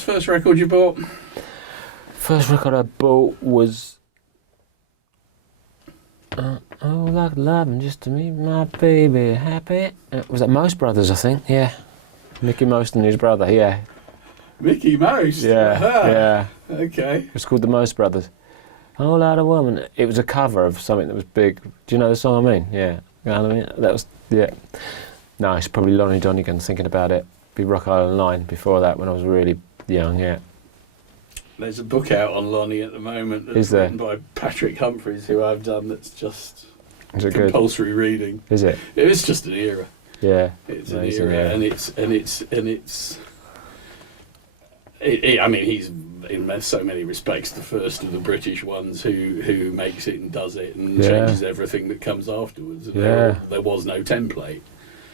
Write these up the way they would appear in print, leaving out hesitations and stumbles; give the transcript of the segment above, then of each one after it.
what's the first record you bought? First record I bought was Oh, like loving just to meet my baby happy. Was that Most Brothers, I think? Yeah. Mickey Most and his brother, yeah. Mickey Most? Yeah, yeah. Okay. It's called the Most Brothers. Oh, like a woman. It was a cover of something that was big. Do you know the song I mean? Yeah. You know what I mean? That was, yeah. No, it's probably Lonnie Donegan, thinking about it. Be Rock Island Line before that when I was really young, yeah. There's a book out on Lonnie at the moment that's Is there? written by Patrick Humphreys, who I've done, that's just Is it compulsory reading. Is it? It's just an era. Yeah. It's amazing, an era, yeah. I mean, he's in so many respects the first of the British ones who makes it and does it and changes everything that comes afterwards. And there was no template.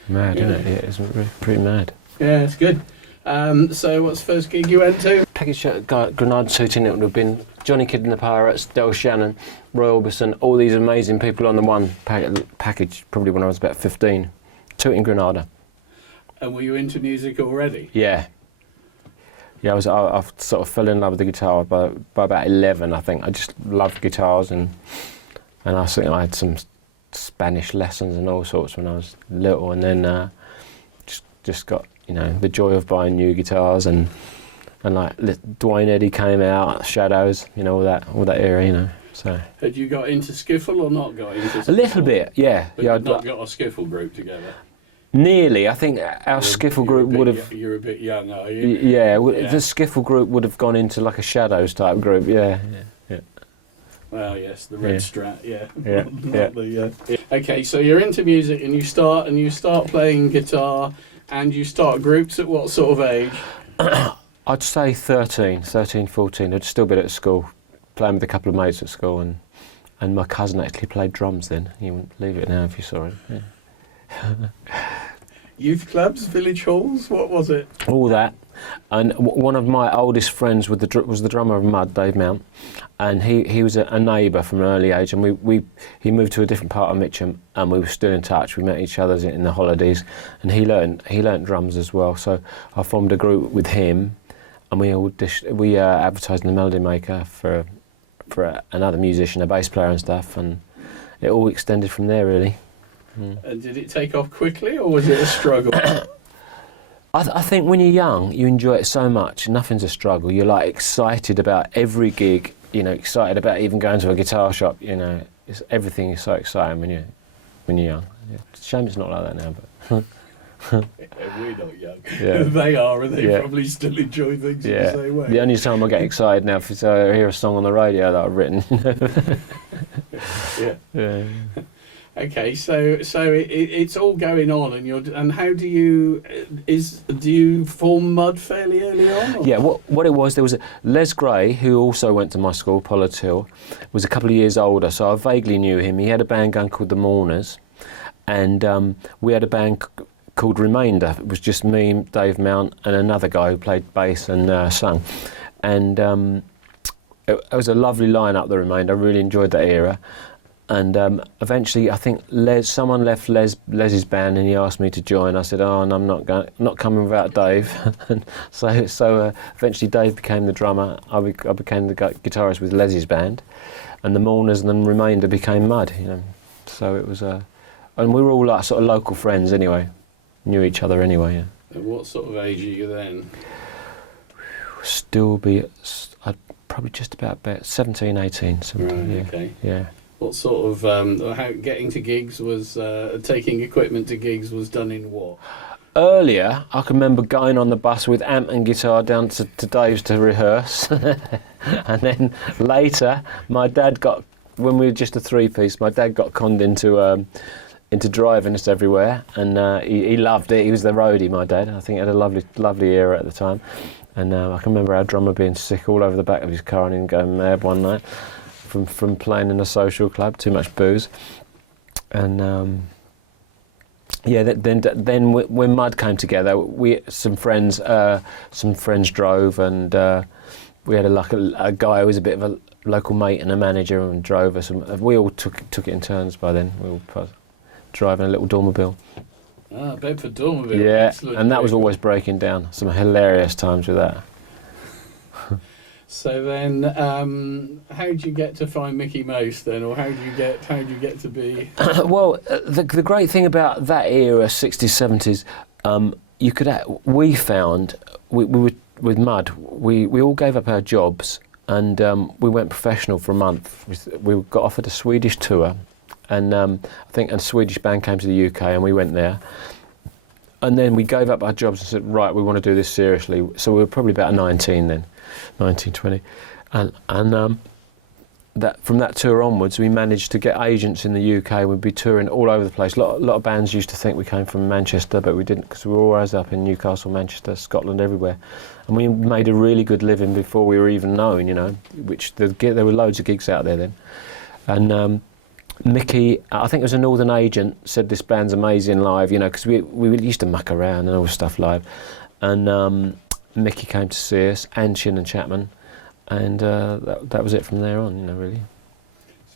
Mad, isn't it? Yeah, it's pretty mad. Yeah, it's good. So what's the first gig you went to? Package shirt, Grenade suiting, it would have been Johnny Kidd and the Pirates, Del Shannon, Roy Orbison, all these amazing people on the one package, probably when I was about 15. Tooting Grenada. And were you into music already? Yeah. Yeah, I sort of fell in love with the guitar by about 11, I think. I just loved guitars, and I think I had some Spanish lessons and all sorts when I was little, and then just got, you know, the joy of buying new guitars, and like Dwayne Eddy came out, Shadows, you know, all that era, you know. So had you got into skiffle or not got into skiffle? A little bit, yeah. But you'd not got a skiffle group together? Nearly. I think our skiffle group would have... You're a bit young, are you? Yeah, the skiffle group would have gone into like a Shadows type group, yeah. Well, yes, the red strat, yeah. Yeah. Okay, so you're into music and you start playing guitar and you start groups at what sort of age? I'd say 13, 14. I'd still been at school, playing with a couple of mates at school, and my cousin actually played drums then. You wouldn't believe it now if you saw him. Yeah. Youth clubs, village halls, what was it? All that. And one of my oldest friends was the drummer of Mud, Dave Mount, and he was a neighbour from an early age, and he moved to a different part of Mitcham, and we were still in touch. We met each other in the holidays, and he learnt drums as well. So I formed a group with him, and we advertised in the Melody Maker for another musician, a bass player and stuff, and it all extended from there really. And did it take off quickly, or was it a struggle? I think when you're young, you enjoy it so much. Nothing's a struggle. You're like excited about every gig. You know, excited about even going to a guitar shop. You know, everything is so exciting when you're young. Yeah. It's a shame it's not like that now, but. We're not young. Yeah. They are, and they probably still enjoy things in the same way. The only time I get excited now is I hear a song on the radio that I've written. Yeah. Okay, so it's all going on, and how do you form Mud fairly early on? Or? Yeah, what it was, there was Les Gray, who also went to my school, Pollard Hill, was a couple of years older, so I vaguely knew him. He had a band going called The Mourners, and we had a band called Remainder. It was just me, Dave Mount, and another guy who played bass and sung, and it was a lovely line-up, The Remainder. I really enjoyed that era. And eventually, I think someone left Les's band, and he asked me to join. I said, "Oh, and I'm not coming without Dave." And so eventually, Dave became the drummer. I became the guitarist with Les's band, and the Mourners and the Remainder became Mud. You know, so it was and we were all like sort of local friends anyway, knew each other anyway. Yeah. And what sort of age are you then? I'd probably just about 17, 18, something. Right, yeah. Okay. Yeah. What sort of how getting to gigs was taking equipment to gigs was done in what? Earlier, I can remember going on the bus with amp and guitar down to Dave's to rehearse, and then later, my dad when we were just a three-piece, my dad got conned into driving us everywhere, and he loved it. He was the roadie, my dad. I think he had a lovely era at the time, and I can remember our drummer being sick all over the back of his car and him going mad one night. From playing in a social club, too much booze, and then when Mud came together, some friends drove, and we had a guy who was a bit of a local mate and a manager and drove us. And we all took it in turns by then. We all driving a little Dormobile. Bedford Dormobile. Yeah, excellent. and that was always breaking down. Some hilarious times with that. So then, how did you get to find Mickey Most then, or how did you get to be? Well, the great thing about that era, 60s, 70s, we found we were with Mud. We all gave up our jobs and we went professional for a month. We got offered a Swedish tour, and I think a Swedish band came to the UK, and we went there. And then we gave up our jobs and said, right, we want to do this seriously. So we were probably about 19 then, 19, 20. And that from that tour onwards, we managed to get agents in the UK. We'd be touring all over the place. A lot of bands used to think we came from Manchester, but we didn't, because we were always up in Newcastle, Manchester, Scotland, everywhere. And we made a really good living before we were even known, you know, which there were loads of gigs out there then. And Mickey, I think it was a Northern agent, said this band's amazing live, you know, because we used to muck around and all stuff live. And Mickey came to see us, and Chin Chapman, and that was it from there on, you know, really.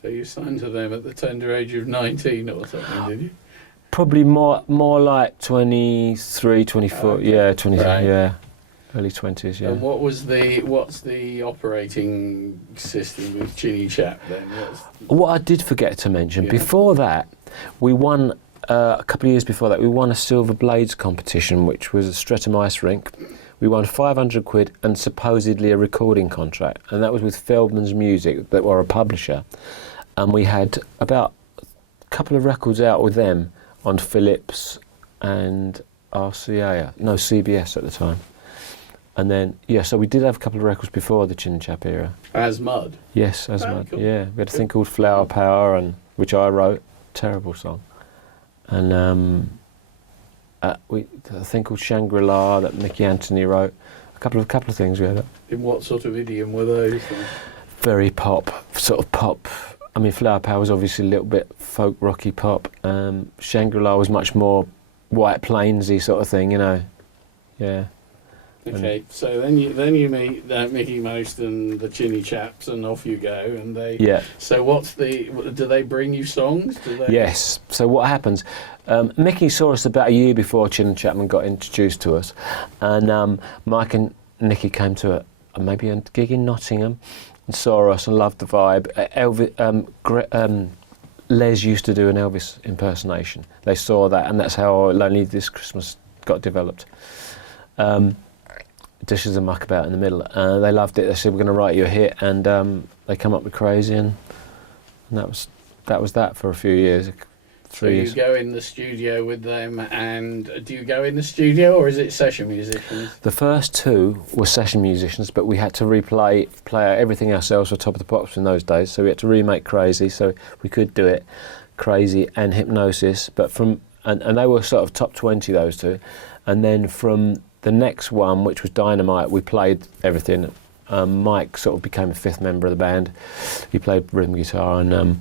So you signed to them at the tender age of 19 or something, did you? Probably more like 23, 24, okay. Yeah, 20, right. Yeah, early 20s, yeah. And what's the operating system with Chinny Chap then? What I did forget to mention, Yeah. before that, we won, a couple of years before that, we won a Silver Blades competition, which was a Streatham ice rink. We won 500 quid and supposedly a recording contract, and that was with Feldman's Music, that were a publisher. And we had about a couple of records out with them on Philips and CBS at the time. And then, so we did have a couple of records before the Chin Chap era. As Mud? Yes, as Mud, cool. yeah. We had a thing called Flower Power, which I wrote, terrible song. And a thing called Shangri-La that Mickey Anthony wrote. A couple of things we had. In what sort of idiom were those? Very pop, sort of pop. I mean, Flower Power was obviously a little bit folk rocky pop. Shangri-La was much more White Plainsy sort of thing, you know. Yeah. Okay, so then you meet Mickey Most and the Chinny Chaps, and off you go. And they. Yeah. So do they bring you songs? Yes. So what happens? Mickey saw us about a year before Chin Chapman got introduced to us, and Mike and Nicky came to maybe a gig in Nottingham, and saw us and loved the vibe. Les used to do an Elvis impersonation. They saw that, and that's how Lonely This Christmas got developed. Dishes of Muckabout in the middle. They loved it. They said, we're going to write you a hit, and they come up with Crazy, and that was that for a few years. 3 years. You go in the studio with them, and do you go in the studio, or is it session musicians? The first two were session musicians, but we had to play out everything ourselves for Top of the Pops in those days, so we had to remake Crazy, so we could do it, Crazy and Hypnosis, but and they were sort of top 20, those two, and then from the next one, which was Dynamite, we played everything. Mike sort of became a fifth member of the band. He played rhythm guitar, and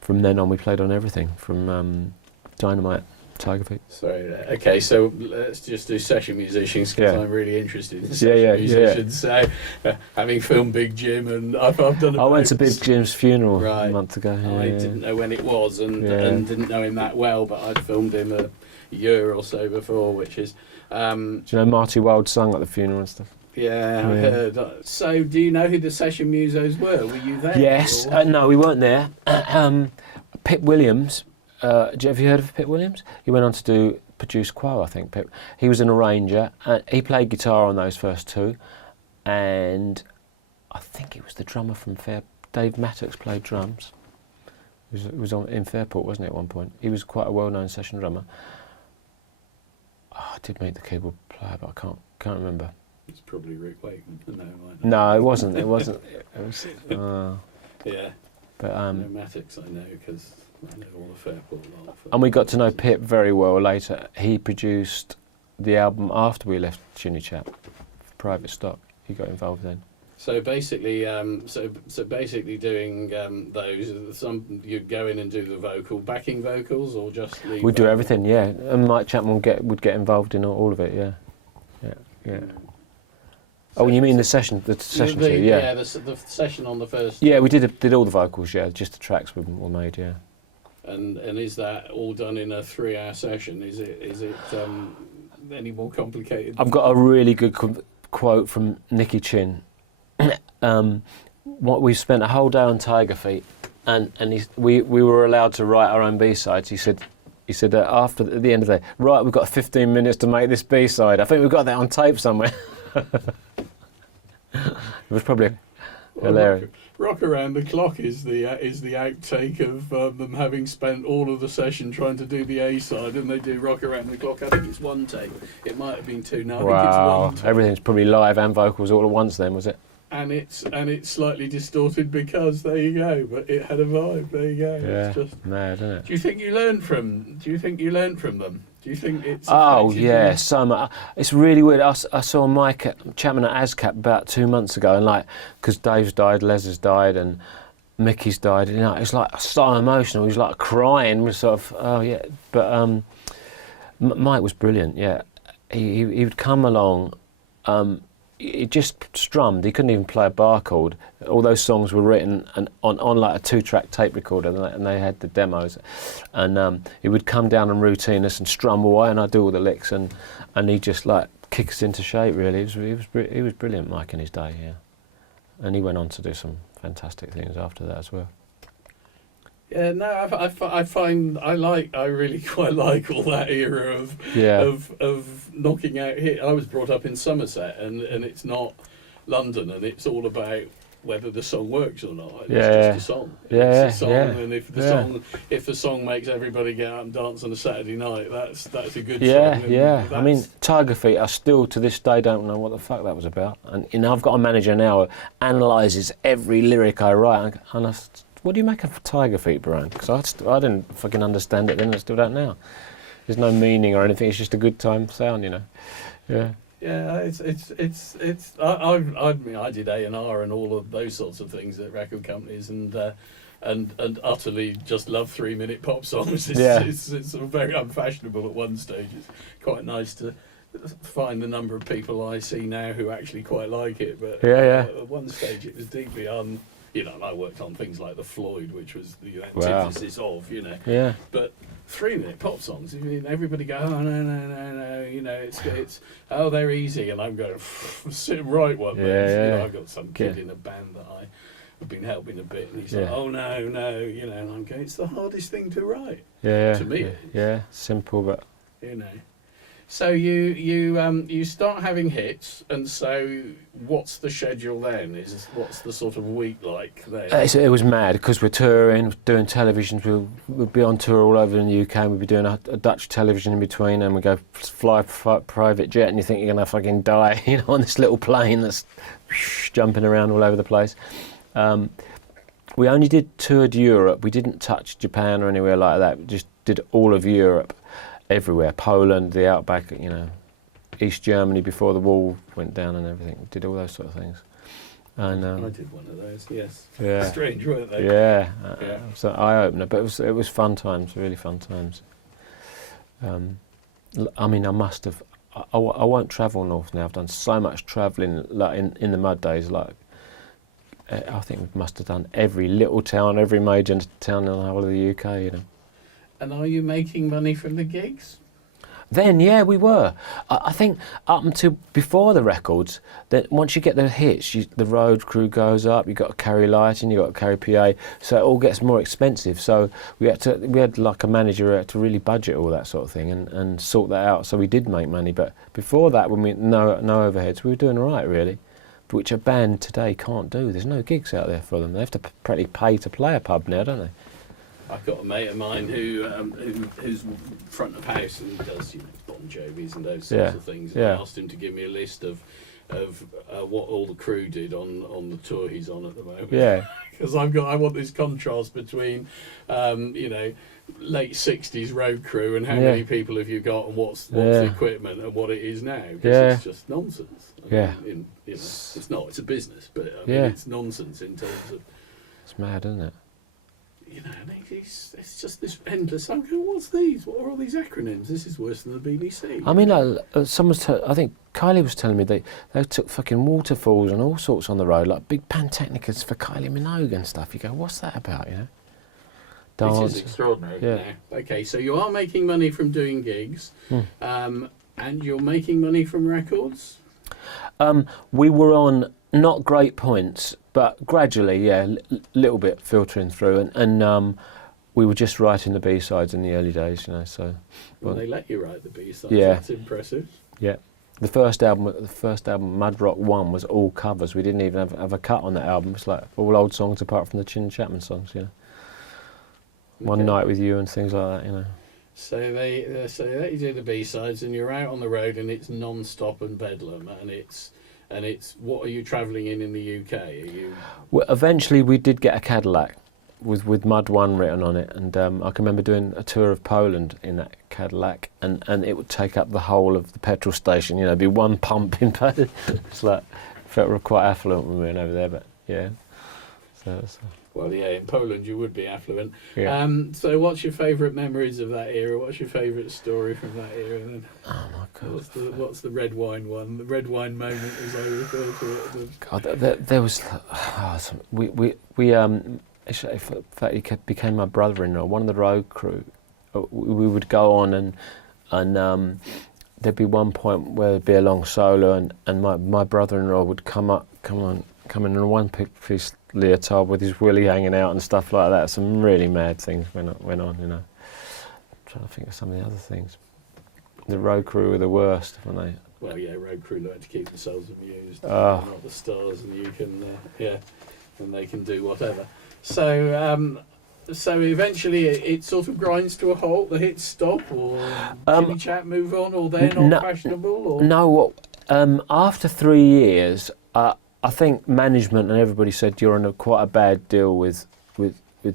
from then on we played on everything, from Dynamite, Tiger Feet. Sorry, okay, so let's just do session musicians, because I'm really interested in session musicians. Yeah. So, having filmed Big Jim, and I've done I went to Big Jim's funeral a month ago. I didn't know when it was, and didn't know him that well, but I'd filmed him a year or so before, which is... do you know Marty Wilde sung at the funeral and stuff? Yeah, I heard. So, do you know who the session musos were? Were you there? Yes. No, we weren't there. Pip Williams. Have you heard of Pip Williams? He went on to produce Quo, I think. Pip. He was an arranger. He played guitar on those first two, and I think he was the drummer from Dave Mattox played drums. He was in Fairport, wasn't he, at one point? He was quite a well-known session drummer. I did meet the keyboard player, but I can't remember. It's probably Rick Wakeman. No, it wasn't. It was. Yeah. But no Mattox, I know, because I know all the Fairport lot. And we got to know Pip very well later. He produced the album after we left Chinny Chap, Private Stock. He got involved then. So basically, doing those. You go in and do the backing vocals, or just leave. We do everything, yeah. And Mike Chapman would get involved in all of it, yeah. So you mean the session too, yeah. Yeah, the session on the first. Yeah, we did all the vocals, yeah. Just the tracks were made, yeah. And is that all done in a 3-hour session? Is it any more complicated? I've got a really good quote from Nicky Chin. what we spent a whole day on Tiger Feet, and we were allowed to write our own B-sides. He said at the end of the day, right, we've got 15 minutes to make this B-side. I think we've got that on tape somewhere. It was probably hilarious. Rock Around the Clock is the outtake of them having spent all of the session trying to do the A side, and they do Rock Around the Clock. I think it's one take. It might have been two. No, I think it's one take. Everything's probably live and vocals all at once then, was it? And it's slightly distorted because there you go. But it had a vibe. There you go. Yeah, it's just mad, isn't it? Do you think you learned from them? Do you think it's? Oh yeah, so much. It's really weird. I saw Mike Chapman at ASCAP about 2 months ago, and like, because Dave's died, Les has died, and Mickey's died. You know, it's like so emotional. He was like crying. Was sort of, oh yeah. But Mike was brilliant. Yeah, he would come along. He just strummed. He couldn't even play a bar chord. All those songs were written on like a 2-track tape recorder, and they had the demos. And he would come down and routine us and strum away, and I'd do all the licks, and he just like kick us into shape. Really, he was brilliant, Mike, in his day. Yeah, and he went on to do some fantastic things after that as well. Yeah, no, I really quite like all that era of knocking out hit. I was brought up in Somerset, and it's not London, and it's all about whether the song works or not. It's just a song. Yeah, it's a song, yeah. And if the song makes everybody get out and dance on a Saturday night, that's a good song. Yeah. I mean, Tiger Feet, I still to this day don't know what the fuck that was about. And I've got a manager now who analyses every lyric I write, and what do you make of Tiger Feet, Brian? Because I didn't fucking understand it then, I still don't now. There's no meaning or anything, it's just a good time sound, you know. Yeah. Yeah, I did A&R and all of those sorts of things at record companies, and utterly just love 3-minute pop songs. It's sort of very unfashionable at one stage. It's quite nice to find the number of people I see now who actually quite like it, but at one stage it was deeply I worked on things like the Floyd, which was the antithesis of, Yeah. But 3-minute pop songs, I mean, everybody go, oh no, it's they're easy, and I'm going, sit and write one. I've got some kid in a band that I've been helping a bit, and he's like, oh no, and I'm going, it's the hardest thing to write. Yeah. To me, simple, but So you start having hits, and so what's the schedule then? What's the sort of week like then? It was mad because we're touring, doing televisions. We'd be on tour all over in the UK. And we'd be doing a Dutch television in between, and we go fly private jet, and you think you're gonna fucking die, on this little plane that's jumping around all over the place. We only toured Europe. We didn't touch Japan or anywhere like that. We just did all of Europe. Everywhere, Poland, the outback, East Germany before the wall went down and everything. Did all those sort of things. And I did one of those, yes. Yeah. Strange, weren't they? Yeah. It was an eye-opener, but it was fun times, really fun times. I mean, I must have. I won't travel north now. I've done so much travelling, like in the mud days. Like, I think we must have done every little town, every major town in the whole of the UK. And are you making money from the gigs? Then, yeah, we were. I think up until before the records, that once you get the hits, the road crew goes up. You got to carry lighting, you got to carry PA, so it all gets more expensive. So we had like a manager who had to really budget all that sort of thing and sort that out. So we did make money. But before that, when no overheads, we were doing all right really, which a band today can't do. There's no gigs out there for them. They have to practically pay to play a pub now, don't they? I've got a mate of mine who's front of house and does Bon Jovi's and those sorts of things. And I asked him to give me a list of what all the crew did on the tour he's on at the moment. Yeah. Because I want this contrast between late 60s road crew and how many people have you got and what's the equipment and what it is now. Because it's just nonsense. It's not. It's a business, but it's nonsense in terms of. It's mad, isn't it? It's just this endless. I'm going, what's these? What are all these acronyms? This is worse than the BBC. I mean, I think Kylie was telling me they took fucking waterfalls and all sorts on the road, like big Pantechnicas for Kylie Minogue and stuff. You go, what's that about? Dance. This is extraordinary. Yeah. Okay, so you are making money from doing gigs, and you're making money from records. We were on not great points, but gradually, yeah, little bit filtering through, and we were just writing the B-sides in the early days, you know. So, Well, they let you write the B-sides. Yeah. That's impressive. yeah, the first album, Mud Rock 1, was all covers. We didn't even have a cut on that album. It's like all old songs apart from the Chin Chapman songs, you know. One Okay. Night with You and things like that, you know. So they let you do the B-sides, and you're out on the road, and it's non-stop and bedlam, and it's what are you travelling in the UK? Are you? Well, eventually we did get a Cadillac with Mud 1 written on it, and I can remember doing a tour of Poland in that Cadillac, and it would take up the whole of the petrol station, you know, be one pump in Poland. It's like, felt quite affluent when we went over there, but yeah. So Well, yeah, in Poland you would be affluent. yeah. So what's your favourite memories of that era? What's your favourite story from that era? Then? Oh my God. What's the red wine one? The red wine moment, as I refer to it. God, there was actually, in fact, he became my brother-in-law. One of the road crew. We would go on and there'd be one point where there'd be a long solo, and my brother-in-law would come in a one-piece leotard with his willy hanging out and stuff like that. Some really mad things went on, you know. I'm trying to think of some of the other things. The road crew were the worst, weren't they? Well, yeah, road crew like to keep themselves amused. Oh. They're not the stars, and you can, and they can do whatever. So, so eventually it sort of grinds to a halt. The hits stop, or Chili Chat move on, or they're not fashionable. Or? No, after 3 years, I think management and everybody said you're on quite a bad deal with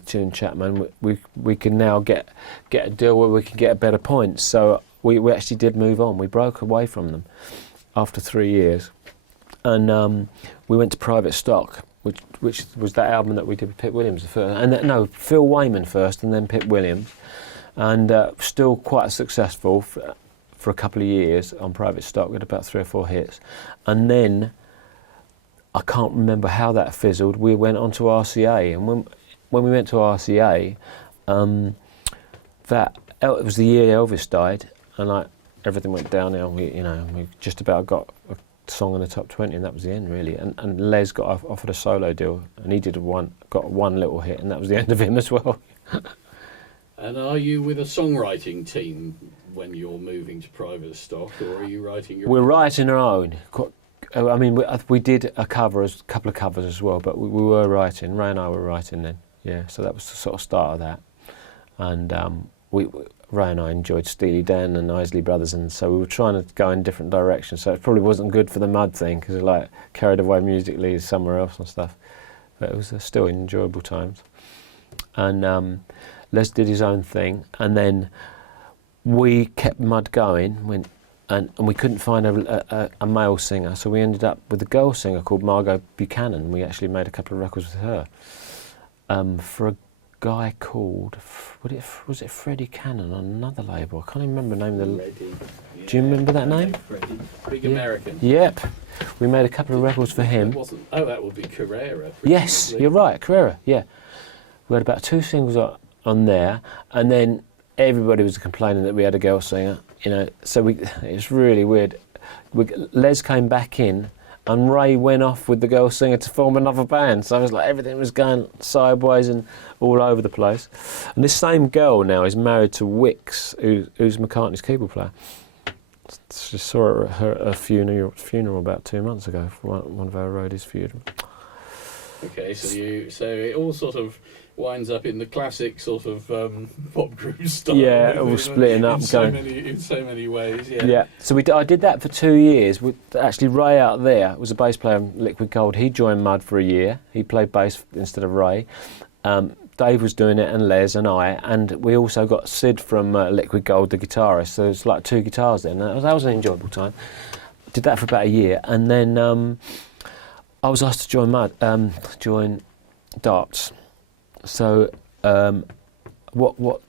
Chin Chapman. We can now get a deal where we can get better points. So we actually did move on. We broke away from them after 3 years, and we went to Private Stock, which was that album that we did with Pip Williams first, and Phil Wayman first, and then Pip Williams, and still quite successful for a couple of years on Private Stock. We had about 3 or 4 hits, and then I can't remember how that fizzled. We went on to RCA, and when we went to RCA, it was the year Elvis died, and everything went downhill. We just about got a song in the top 20, and that was the end, really. And Les got offered a solo deal, and he got one little hit, and that was the end of him as well. And are you with a songwriting team when you're moving to Private Stock, or are you writing your own? We're writing our own. I mean, we did a couple of covers as well, but we were writing. Ray and I were writing then, yeah. So that was the sort of start of that. And Ray and I enjoyed Steely Dan and Isley Brothers, and so we were trying to go in different directions. So it probably wasn't good for the Mud thing, because we carried away musically somewhere else and stuff. But it was still enjoyable times. And Les did his own thing, and then we kept Mud going. And we couldn't find a male singer, so we ended up with a girl singer called Margot Buchanan. We actually made a couple of records with her for a guy called, was it Freddie Cannon on another label? I can't even remember the name of the. Freddie. Yeah. Do you remember that name? Freddie. Big American. Yep. We made a couple of records for him. That would be Carrera. Yes, you're right, Carrera. Yeah, we had about 2 singles on there, and then everybody was complaining that we had a girl singer. You know, so it's really weird. Les came back in, and Ray went off with the girl singer to form another band. So it was like everything was going sideways and all over the place. And this same girl now is married to Wicks, who's McCartney's keyboard player. Just saw her at her funeral about 2 months ago. For one of our roadies' funeral. Okay, so it all sort of winds up in the classic sort of pop group style. Yeah, all splitting up, in so many ways. Yeah. Yeah. So I did that for 2 years. Actually, Ray out there was a bass player in Liquid Gold. He joined Mud for a year. He played bass instead of Ray. Dave was doing it, and Les and I, and we also got Sid from Liquid Gold, the guitarist. So there's like 2 guitars there. And that was an enjoyable time. Did that for about a year, and then I was asked to join Darts. So what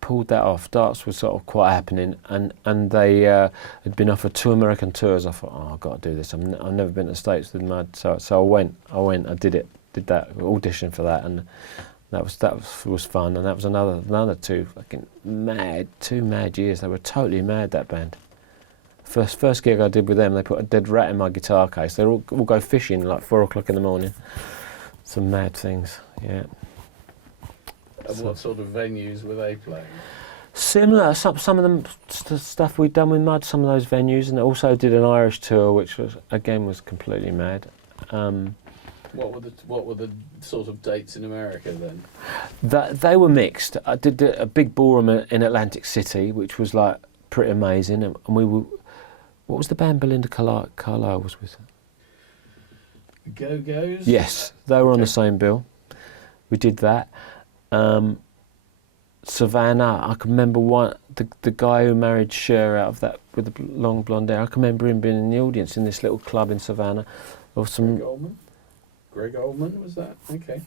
pulled that off? Darts was sort of quite happening, and they had been offered 2 American tours. I thought, I've got to do this. I've never been to the States with Mud, so I went. I did that audition for that, and that was fun. And that was another 2 fucking mad years. They were totally mad, that band. First gig I did with them, they put a dead rat in my guitar case. They all go fishing like 4 o'clock in the morning. Some mad things, yeah. And what sort of venues were they playing? Similar, some of them stuff we'd done with Mud, some of those venues, and also did an Irish tour, which was completely mad. What were the sort of dates in America then? They were mixed. I did a big ballroom in Atlantic City, which was like pretty amazing, and we were. What was the band Belinda Carlisle was with? The Go-Go's? Yes, they were on the same bill. We did that. Savannah, I can remember the guy who married Cher out of that with the long blonde hair. I can remember him being in the audience in this little club in Savannah. Of some Greg Oldman was that? Okay.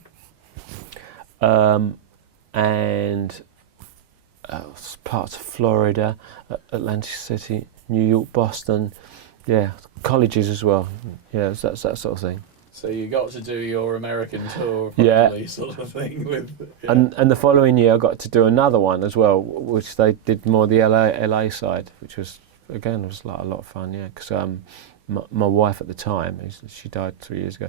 And parts of Florida, Atlantic City, New York, Boston, yeah, colleges as well. Yeah, that sort of thing. So you got to do your American tour, yeah, sort of thing with. Yeah. And the following year I got to do another one as well, which they did more the LA side, which was again was like a lot of fun. Yeah, because my wife at the time, she died 3 years ago,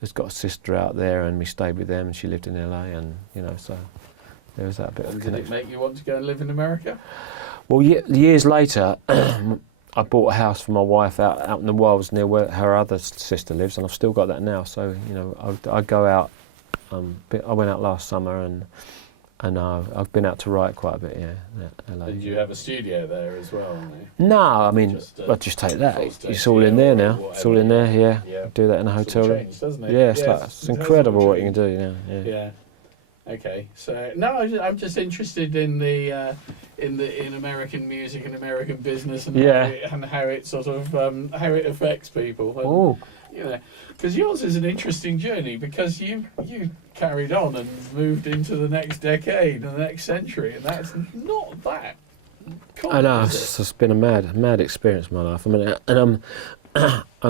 has got a sister out there, and we stayed with them, and she lived in LA, and so there was that bit of connection. Did it make you want to go and live in America? Well, years later. I bought a house for my wife out in the wilds near where her other sister lives, and I've still got that now. So I go out. I went out last summer, and I've been out to write quite a bit. Yeah, LA. Did you have a studio there as well? No, I mean I'll just take that. It's all in there now. It's all in there. Yeah. Do that in a hotel room. Changed, doesn't it? Yeah, it's incredible what you can do now. Yeah. Okay, so no, I'm just interested in the in American music and American business, and how it sort of how it affects people. And, because yours is an interesting journey, because you carried on and moved into the next decade and the next century, and that's not that common. I know, it's been a mad experience in my life. I mean, and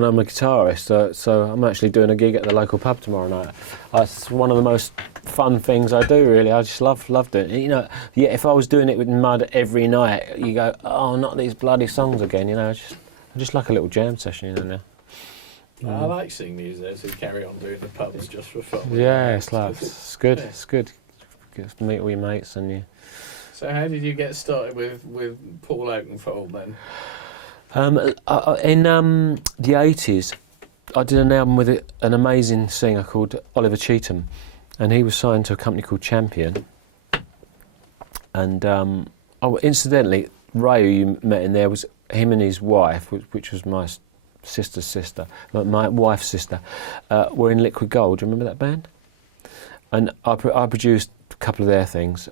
I'm a guitarist, so I'm actually doing a gig at the local pub tomorrow night. It's one of the most fun things I do, really. I just love doing it. If I was doing it with Mud every night, you go, oh, not these bloody songs again. I just like a little jam session, now. I like seeing musicians who carry on doing the pubs just for fun. Yeah, it's good. Yeah. It's good. Get to meet all your mates and you. So how did you get started with Paul Oakenfold then? In the 80s, I did an album with an amazing singer called Oliver Cheetham, and he was signed to a company called Champion. And incidentally, Ray, who you met in there, was him and his wife, which was my sister's sister, my wife's sister, were in Liquid Gold. Do you remember that band? And I produced a couple of their things,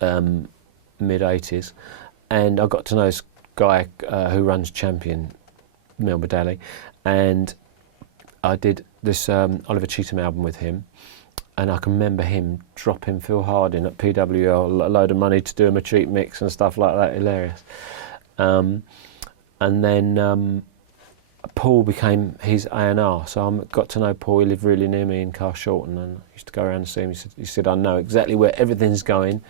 mid-80s, and I got to know this guy who runs Champion, Mel Badali, and I did this Oliver Cheetham album with him, and I can remember him dropping Phil Harding at PWL a load of money to do him a cheap mix and stuff like that, hilarious. And then Paul became his A&R, so I got to know Paul. He lived really near me in Carshalton, and I used to go around and see him. He said, I know exactly where everything's going.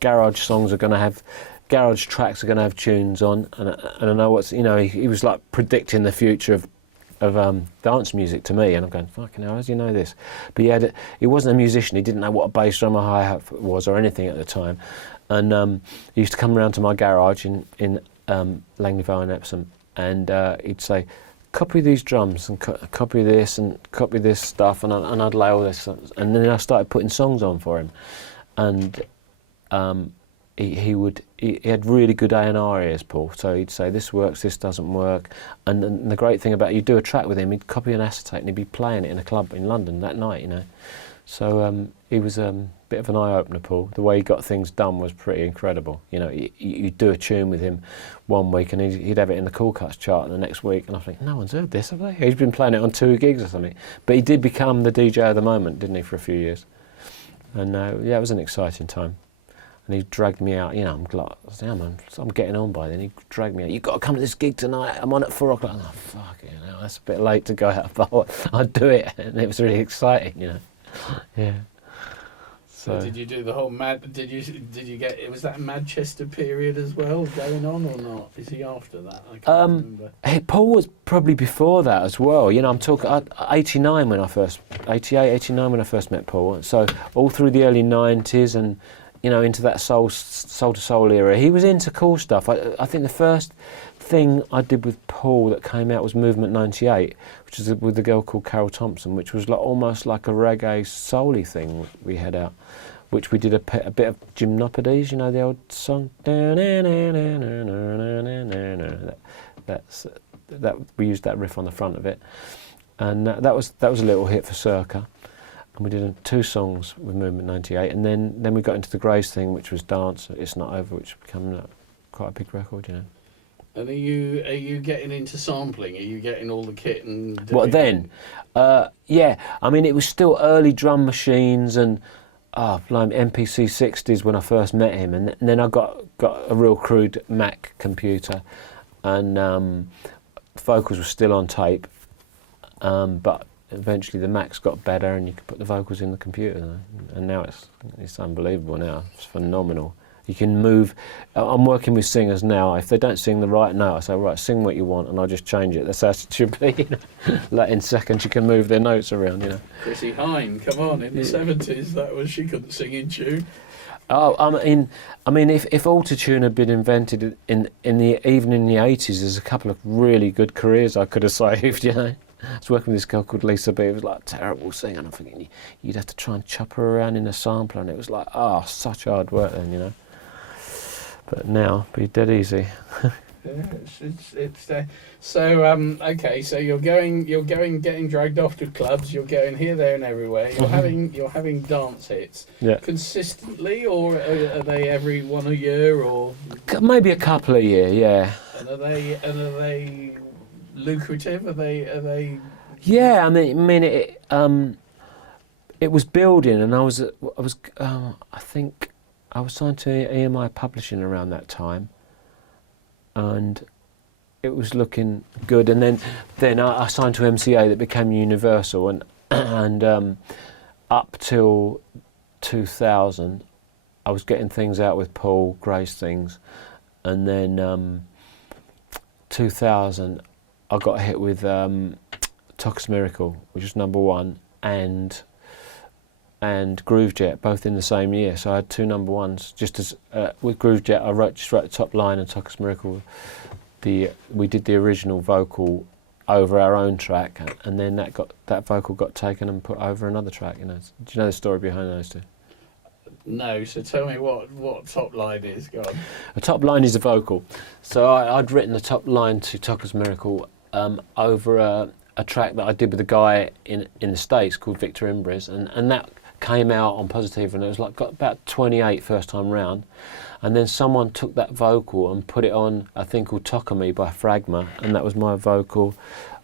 Garage songs are going to have, garage tracks are going to have tunes on, and I know what's, he was like predicting the future of dance music to me, and I'm going, fucking hell, how does he know this? But he wasn't a musician. He didn't know what a bass drum or hi-hat was or anything at the time, and he used to come around to my garage in Langley Vale and Epsom, and he'd say, copy these drums and copy this and copy this stuff, and I'd lay all this, and then I started putting songs on for him, and he had really good A&R ears, Paul, so he'd say this works, this doesn't work, and the great thing about you do a track with him, he'd copy an acetate and he'd be playing it in a club in London that night, so he was a bit of an eye-opener, Paul. The way he got things done was pretty incredible. You'd do a tune with him one week and he'd have it in the Cool Cuts chart the next week, and I think, no one's heard this, have they? He's been playing it on 2 gigs or something, but he did become the DJ of the moment, didn't he, for a few years, and it was an exciting time. And he dragged me out, I'm like, yeah, man, I'm getting on by then. He dragged me out. You've got to come to this gig tonight. I'm on at 4 o'clock. Oh, fuck it, that's a bit late to go out, but I'd do it. And it was really exciting, Yeah. So did you do the whole Did you get? Was that Manchester period as well going on or not? Is he after that? I can't remember. Paul was probably before that as well. You know, I'm talking 89 when I first, 88, 89 when I first met Paul. So all through the early 90s and, you know, into that soul to soul era. He was into cool stuff. I think the first thing I did with Paul that came out was Movement 98, which is with a girl called Carol Thompson, which was like almost like a reggae soul-y thing we had out, which we did a bit of Gymnopedes, you know, the old song. That we used that riff on the front of it, and that was a little hit for Circa. And we did 2 songs with Movement 98, and then we got into the Grays thing, which was Dance, It's Not Over, which became quite a big record, you know. And are you getting into sampling? Are you getting all the kit and doing What then? Yeah, I mean, it was still early drum machines and blimey, MPC 60s when I first met him, and then I got a real crude Mac computer, and vocals were still on tape, but eventually the Macs got better and you could put the vocals in the computer, and now it's unbelievable now. It's phenomenal. You can move. I'm working with singers now. If they don't sing the right note, I say, right, sing what you want, and I'll just change it. That's how it should be. You know? Like in seconds, you can move their notes around. You know. Chrissy Hine, come on! In the '70s, she couldn't sing in tune. Oh, I mean, if autotune had been invented even in the '80s, there's a couple of really good careers I could have saved. You know. I was working with this girl called Lisa B. It was like a terrible singer, and I'm thinking you'd have to try and chop her around in a sampler, and it was like, such hard work then, you know. But now, be dead easy. So okay. So you're getting dragged off to clubs. You're going here, there, and everywhere. You're having dance hits. Yeah. Consistently, or are they every one a year, or maybe a couple a year? Yeah. And are they lucrative? Are they? Yeah, I mean it was building, and I think I was signed to EMI Publishing around that time, and it was looking good. And then I signed to MCA, that became Universal, and up till 2000, I was getting things out with Paul, Gray's things, and then 2000. I got hit with Toca's Miracle, which was #1, and Groovejet, both in the same year. So I had 2 #1s. Just as with Groovejet, I wrote the top line, and Toca's Miracle, we did the original vocal over our own track, and then that vocal got taken and put over another track. You know, do you know the story behind those 2? No, so tell me what top line is. Go on. The top line is the vocal. So I'd written the top line to Toca's Miracle over a track that I did with a guy in the States called Victor Imbres, and that came out on Positive, and it was got about 28 first time round, and then someone took that vocal and put it on a thing called Toca Me by Fragma, and that was my vocal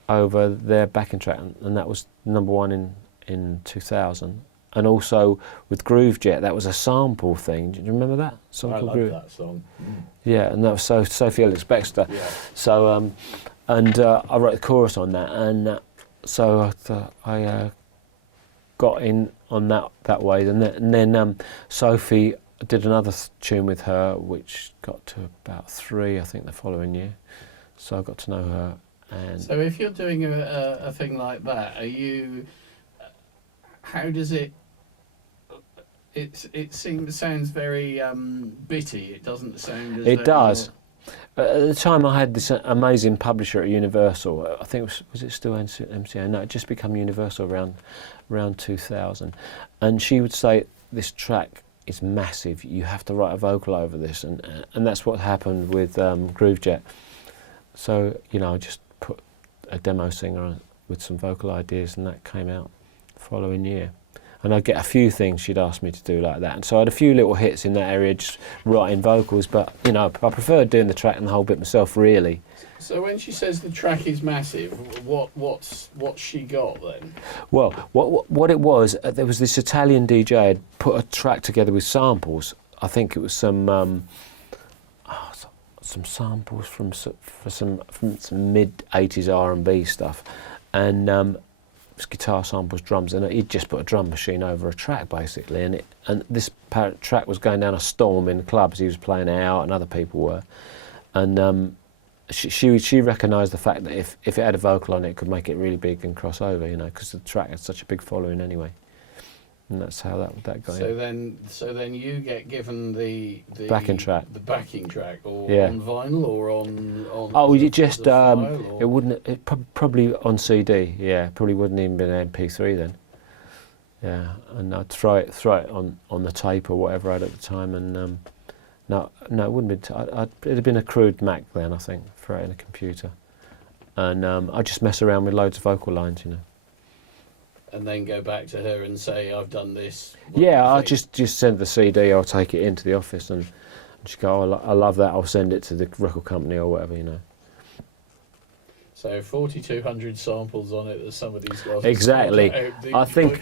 over their backing track, and that was #1 in 2000. And also with Groovejet, that was a sample thing. Do you remember that song? I love that song. Yeah, and that was Sophie Ellis Bextor. Yeah. So, I wrote the chorus on that, and so I got in on that way. And then Sophie did another tune with her, which got to about 3, I think, the following year. So I got to know her. And so if you're doing a thing like that, how does it? It sounds very bitty. It doesn't sound as it does. At the time, I had this amazing publisher at Universal. I think was it still MCA? No, it just become Universal around 2000. And she would say, "This track is massive. You have to write a vocal over this," and that's what happened with Groovejet. So I just put a demo singer on with some vocal ideas, and that came out the following year. And I'd get a few things she'd asked me to do like that. And so I had a few little hits in that area, just writing vocals, but, I preferred doing the track and the whole bit myself, really. So when she says the track is massive, what's she got then? Well, what it was, there was this Italian DJ had put a track together with samples. I think it was some samples from some mid-80s R&B stuff. And guitar samples, drums, and he'd just put a drum machine over a track basically, and this track was going down a storm in the clubs. He was playing it out, and other people were, and she recognised the fact that if it had a vocal on it, it could make it really big and cross over, you know, because the track had such a big following anyway. And that's how that got in. So then you get given the backing track, or on vinyl or on. Oh, you just it wouldn't. It probably on CD. Yeah, probably wouldn't even been MP3 then. Yeah, and I'd throw it on the tape or whatever I had at the time, and no, it wouldn't have been. It'd have been a crude Mac then, I think, throw it in a computer, and I'd just mess around with loads of vocal lines, you know. And then go back to her and say, I've done this. Yeah, I'll just send the CD, I'll take it into the office and just go, oh, I love that, I'll send it to the record company or whatever, you know. So 4,200 samples on it that somebody's got. Exactly. I think,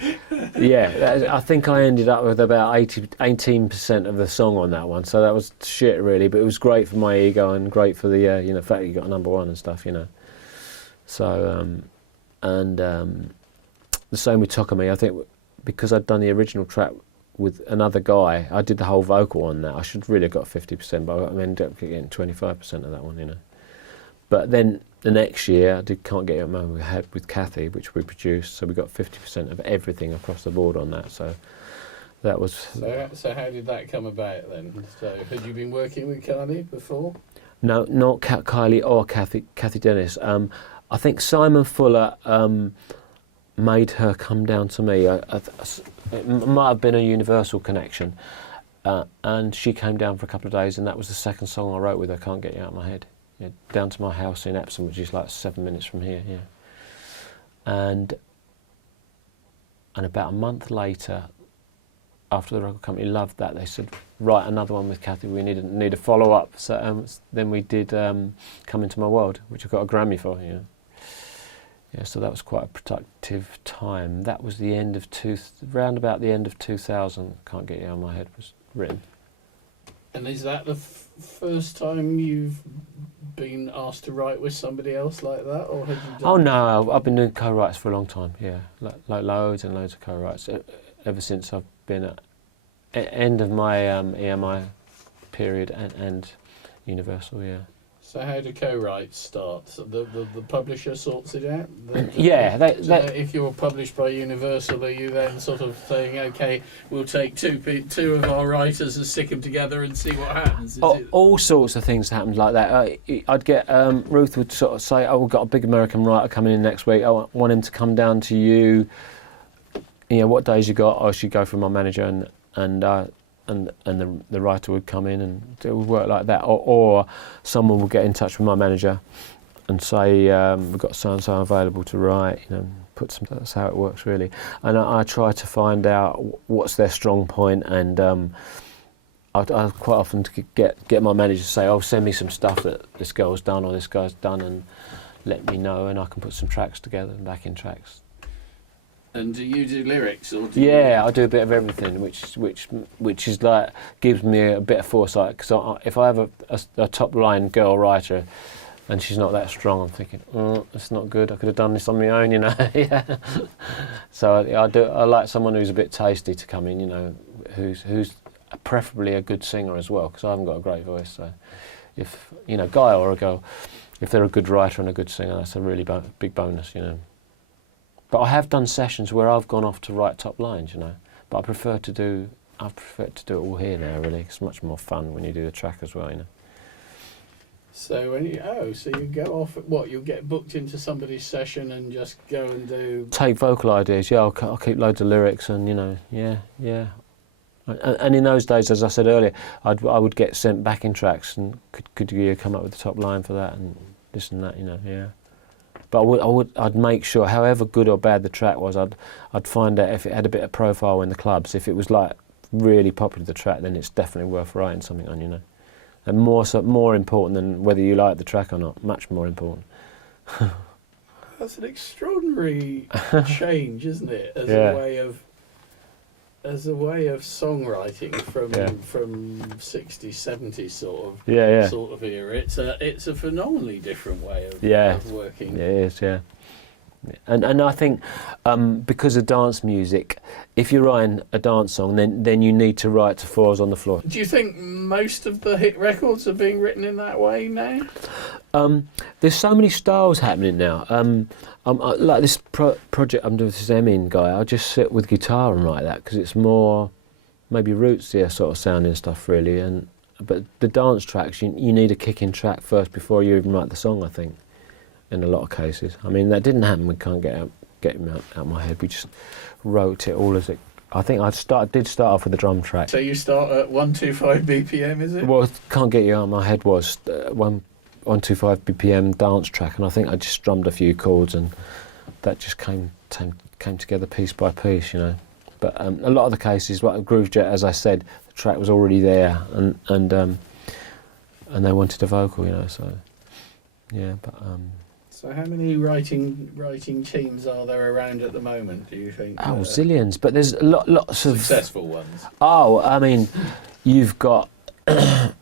yeah, I think I ended up with about 18% of the song on that one, so that was shit really, but it was great for my ego and great for the, you know, fact that you got #1 and stuff, you know. So, the same with Talk of Me. I think because I'd done the original track with another guy, I did the whole vocal on that. I should really have got 50%, but I ended up getting 25% of that one, you know. But then the next year, I did Can't Get You Out of My Head with Kathy, which we produced, so we got 50% of everything across the board on that. So that was. So how did that come about then? So had you been working with Kylie before? No, not Kylie or Kathy Dennis. I think Simon Fuller. Made her come down to me. It might have been a Universal connection, and she came down for a couple of days, and that was the second song I wrote with her. Can't Get You Out of My Head. Yeah, down to my house in Epsom, which is like 7 minutes from here. Yeah, and about a month later, after the record company loved that, they said, write another one with Kathy. We need a follow up. So then we did Come Into My World, which I got a Grammy for. You know. Yeah, so that was quite a productive time. That was the end of round about the end of 2000. Can't Get You Out of My Head was written. And is that the first time you've been asked to write with somebody else like that, or have you done? Oh no, I've been doing co-writes for a long time. Yeah, like loads and loads of co-writes ever since I've been at end of my EMI period and Universal. Yeah. So how do co-writes start? So the publisher sorts it out? Yeah. If you're published by Universal, are you then sort of saying, okay, we'll take two of our writers and stick them together and see what happens? All sorts of things happened like that. I'd get, Ruth would sort of say, oh, we've got a big American writer coming in next week. I want him to come down to you. You know, what days you got? Oh, she'd go through my manager and the writer would come in, and it would work like that. Or someone would get in touch with my manager and say, we've got so-and-so available to write, you know, that's how it works really. And I try to find out what's their strong point, and I quite often get my manager to say, oh, send me some stuff that this girl's done or this guy's done, and let me know, and I can put some tracks together, backing tracks. And do you do lyrics, or I do a bit of everything, which is like gives me a bit of foresight. Because if I have a top line girl writer, and she's not that strong, I'm thinking, that's not good. I could have done this on my own, you know. Yeah. So I like someone who's a bit tasty to come in, you know, who's preferably a good singer as well, because I haven't got a great voice. So if you know, guy or a girl, if they're a good writer and a good singer, that's a really big bonus, you know. But I have done sessions where I've gone off to write top lines, you know. But I prefer to do it all here now, really. It's much more fun when you do the track as well, you know. So when you go off, you'll get booked into somebody's session and just go and do. Take vocal ideas, yeah. I'll keep loads of lyrics, and you know, yeah. And in those days, as I said earlier, I would get sent backing tracks, and could you come up with the top line for that and this and that, you know, yeah. But I'd make sure, however good or bad the track was, I'd find out if it had a bit of profile in the clubs. If it was like really popular, the track, then it's definitely worth writing something on, you know. And more important than whether you like the track or not. Much more important. That's an extraordinary change, isn't it? As a way of songwriting from 60s, 70s sort of era. It's a phenomenally different way of working. It is, yeah. And I think because of dance music, if you're writing a dance song, then you need to write to fours on the floor. Do you think most of the hit records are being written in that way now? There's so many styles happening now. Like this project I'm doing with this Emin guy, I just sit with guitar and write that because it's more maybe rootsier sort of sounding stuff really. But the dance tracks, you need a kicking track first before you even write the song, I think, in a lot of cases. I mean, that didn't happen. We can't get him out of my head. We just wrote it all as it. I think did start off with a drum track. So you start at 125 BPM, is it? Well, Can't Get You Out of My Head was 125 BPM dance track, and I think I just strummed a few chords, and that just came together piece by piece, you know. But a lot of the cases, like Groove Jet, as I said, the track was already there, and they wanted a vocal, you know. So yeah, but. So how many writing teams are there around at the moment, do you think? Oh, zillions, but there's lots of... Successful ones. Oh, I mean, you've got... you've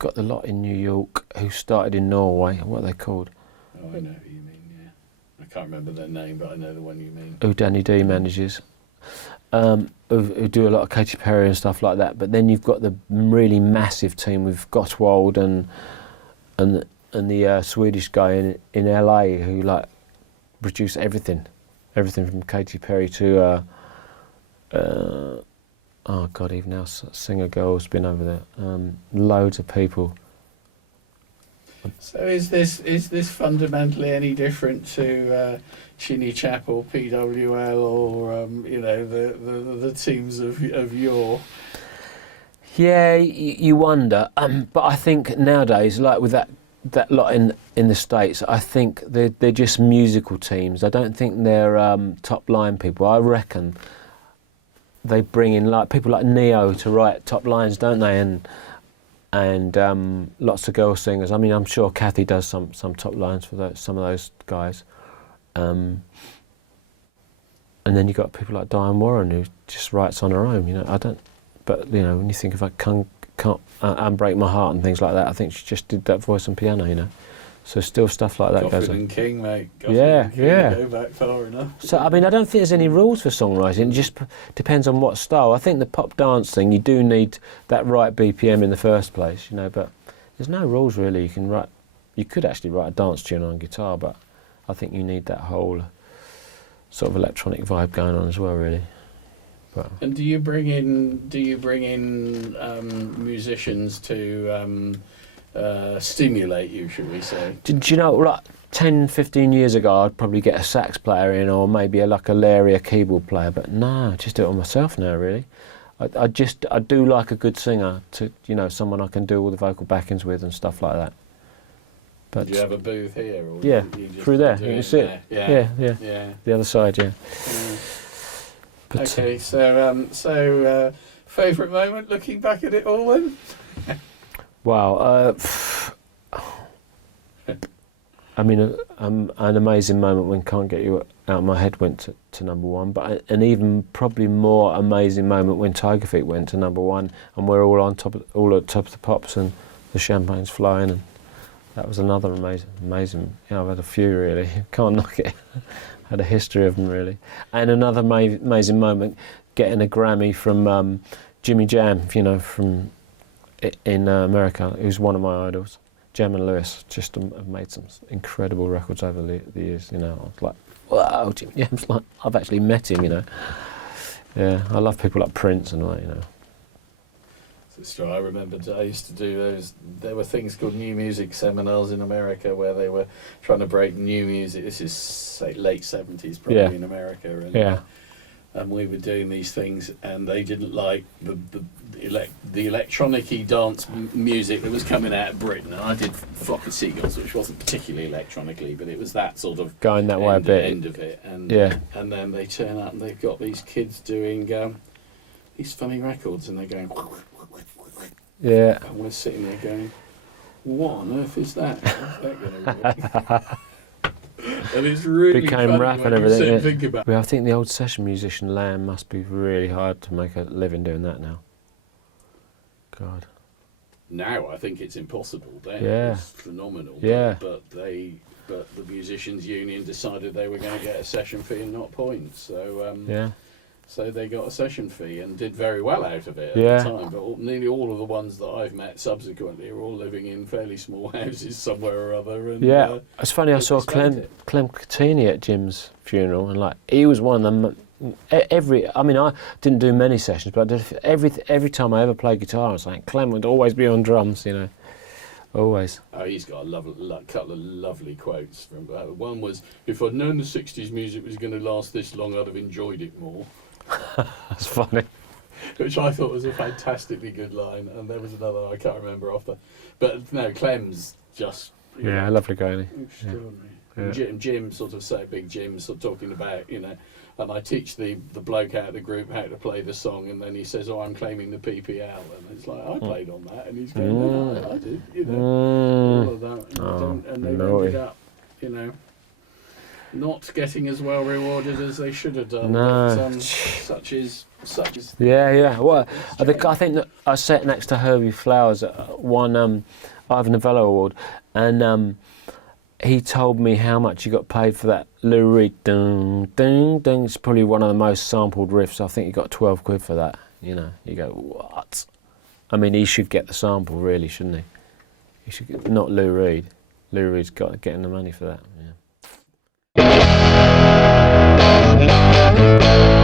got the lot in New York who started in Norway. What are they called? Oh, I know who you mean, yeah. I can't remember their name, but I know the one you mean. Who Danny D manages. Who do a lot of Katy Perry and stuff like that. But then you've got the really massive team with Gottwald and the Swedish guy in LA who like produce everything from Katy Perry to oh God, even now singer girl's been over there. Loads of people. So is this fundamentally any different to Chin Chapman or PWL or you know the teams of yore? Yeah, you wonder, but I think nowadays, like with that lot in the States, I think they're just musical teams. I don't think they're top line people. I reckon they bring in like people like Neo to write top lines, don't they? And lots of girl singers. I mean, I'm sure Kathy does some top lines for some of those guys. And then you got people like Diane Warren who just writes on her own. You know, I don't. But you know, when you think of like Can't Break My Heart and things like that, I think she just did that voice and piano, you know. So still stuff like that Goffin goes on. and King, mate. Yeah. Go back far enough. So I mean, I don't think there's any rules for songwriting. It just depends on what style. I think the pop dance thing, you do need that right BPM in the first place, you know. But there's no rules really. You could actually write a dance tune on guitar, but I think you need that whole sort of electronic vibe going on as well, really. And do you bring in musicians to stimulate you, should we say? Do you know, like 10, 15 years ago, I'd probably get a sax player in or maybe a keyboard player, but no, I just do it on myself now, really. I do like a good singer, to you know, someone I can do all the vocal backings with and stuff like that. But do you have a booth here? Or yeah, you just through there, you can see it. Yeah. The other side, yeah. But, okay, so favourite moment looking back at it all then? Wow. I mean, an amazing moment when Can't Get You Out of My Head went to number one, but an even probably more amazing moment when Tiger Feet went to number one, and we're all at top of the pops and the champagne's flying, and that was another amazing. Yeah, I've had a few really. Can't knock it. Had a history of them really, and another amazing moment, getting a Grammy from Jimmy Jam, you know, from in America, who's one of my idols. Jam and Lewis just have made some incredible records over the years. You know, I was like, wow, Jimmy Jam's like, I've actually met him. You know, yeah, I love people like Prince and all that. You know. It's true. I remember I used to do those. There were things called new music seminars in America where they were trying to break new music. This is say late 70s, probably in America, and and we were doing these things, and they didn't like the electronic-y dance music that was coming out of Britain. And I did Flock of Seagulls, which wasn't particularly electronically, but it was that sort of going that way a bit. End of it, and and then they turn up and they've got these kids doing these funny records, and they're going. Yeah. And we're sitting there going, what on earth is that? How's that going to work? And it's really became funny rap when and everything. you think about it. I think the old session musician Lamb must be really hard to make a living doing that now. God. now I think it's impossible. Then Yeah. it was phenomenal. Yeah. But the musicians' union decided they were going to get a session fee and not points. So Yeah. so they got a session fee and did very well out of it at Yeah. the time. But nearly all of the ones that I've met subsequently are all living in fairly small houses somewhere or other. And, Yeah, it's funny. I they saw spent Clem it. Catini at Jim's funeral, and like he was one of them. I mean, I didn't do many sessions, but every time I ever played guitar, I was like, Clem would always be on drums, you know, always. Oh, he's got a couple of lovely quotes. From one was, "If I'd known the '60s music was going to last this long, I'd have enjoyed it more," That's funny. which I thought was a fantastically good line. And there was another I can't remember off the, but no, Clem's just Yeah, lovely guy. Isn't he? extraordinary. Yeah. And Jim sort of Big Jim sort of talking about, and I teach the bloke out of the group how to play the song, and then he says, "Oh, I'm claiming the PPL," and it's like, I played on that, and he's going, "No, I did," all of that, and they ended up, not getting as well rewarded as they should have done. No. But, such is. Yeah. Well, I think that I sat next to Herbie Flowers at one Ivor Novello Award, and he told me how much he got paid for that Lou Reed. Ding, ding, ding. It's probably one of the most sampled riffs. I think he got 12 quid for that. You go, what? I mean, he should get the sample, really, shouldn't he? He should get, not Lou Reed. Lou Reed's getting the money for that. Yeah.